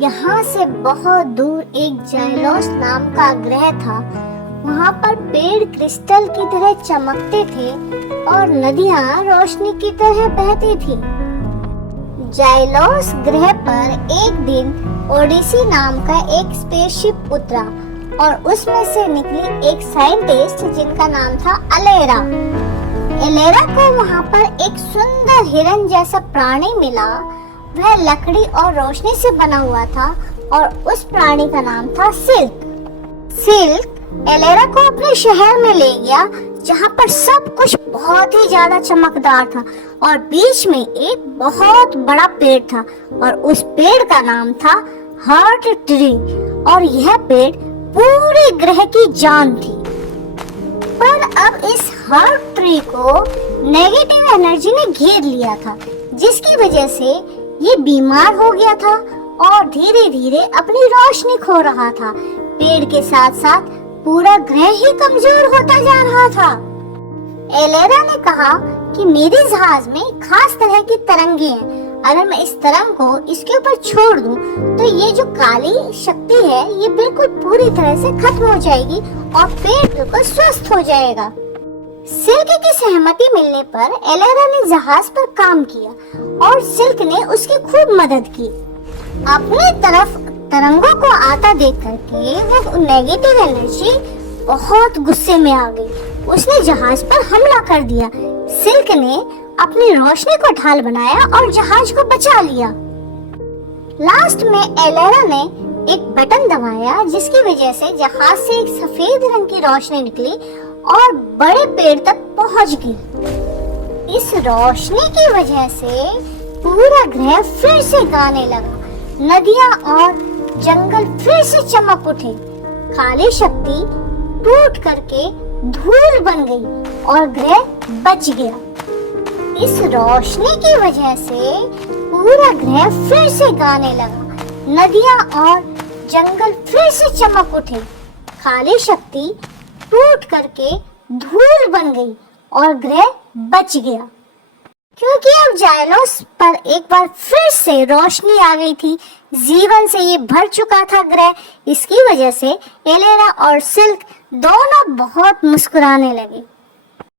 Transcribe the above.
यहाँ से बहुत दूर एक जाइलोस नाम का ग्रह था। वहाँ पर पेड़ क्रिस्टल की तरह चमकते थे और नदियाँ रोशनी की तरह बहती थी। जाइलोस ग्रह पर एक दिन ओडिसी नाम का एक स्पेसशिप उतरा और उसमें से निकली एक साइंटिस्ट जिनका नाम था अलेरा। एलेरा को वहाँ पर एक सुंदर हिरन जैसा प्राणी मिला। वह लकड़ी और रोशनी से बना हुआ था और उस प्राणी का नाम था सिल्क। सिल्क एलेरा को अपने शहर में ले गया जहाँ पर सब कुछ बहुत ही ज्यादा चमकदार था और बीच में एक बहुत बड़ा पेड़ था और उस पेड़ का नाम था हार्ट ट्री और यह पेड़ पूरे ग्रह की जान थी। पर अब इस हार्ट ट्री को नेगेटिव एनर्जी ने घेर लिया था, जिसकी वजह से ये बीमार हो गया था और धीरे धीरे अपनी रोशनी खो रहा था। पेड़ के साथ साथ पूरा ग्रह ही कमजोर होता जा रहा था। एलेरा ने कहा कि मेरे जहाज में खास तरह की तरंगे हैं। अगर मैं इस तरंग को इसके ऊपर छोड़ दूं, तो ये जो काली शक्ति है ये बिल्कुल पूरी तरह से खत्म हो जाएगी और पेड़ बिल्कुल स्वस्थ हो जाएगा। सिल्क की सहमति मिलने पर एलेरा ने जहाज पर काम किया और सिल्क ने उसकी खूब मदद की। अपनी तरफ तरंगों को आता देख करके वो नेगेटिव एनर्जी बहुत गुस्से में आ गई। उसने जहाज पर हमला कर दिया। सिल्क ने अपनी रोशनी को ढाल बनाया और जहाज को बचा लिया। लास्ट में एलेरा ने एक बटन दबाया जिसकी वजह से जहाज से एक सफेद रंग की रोशनी निकली और बड़े पेड़ तक पहुंच गई। इस रोशनी की वजह से पूरा ग्रह फिर से गाने लगा। नदियां और जंगल फिर से चमक उठे। काली शक्ति टूट करके धूल बन गई और ग्रह बच गया। इस रोशनी की वजह से पूरा ग्रह फिर से गाने लगा। नदियां और जंगल फिर से चमक उठे। काली शक्ति टूट करके धूल बन गई और ग्रह बच गया। क्योंकि अब जाइलोस पर एक बार फिर से रोशनी आ गई थी, जीवन से ये भर चुका था ग्रह। इसकी वजह से एलेरा और सिल्क दोनों बहुत मुस्कुराने लगे।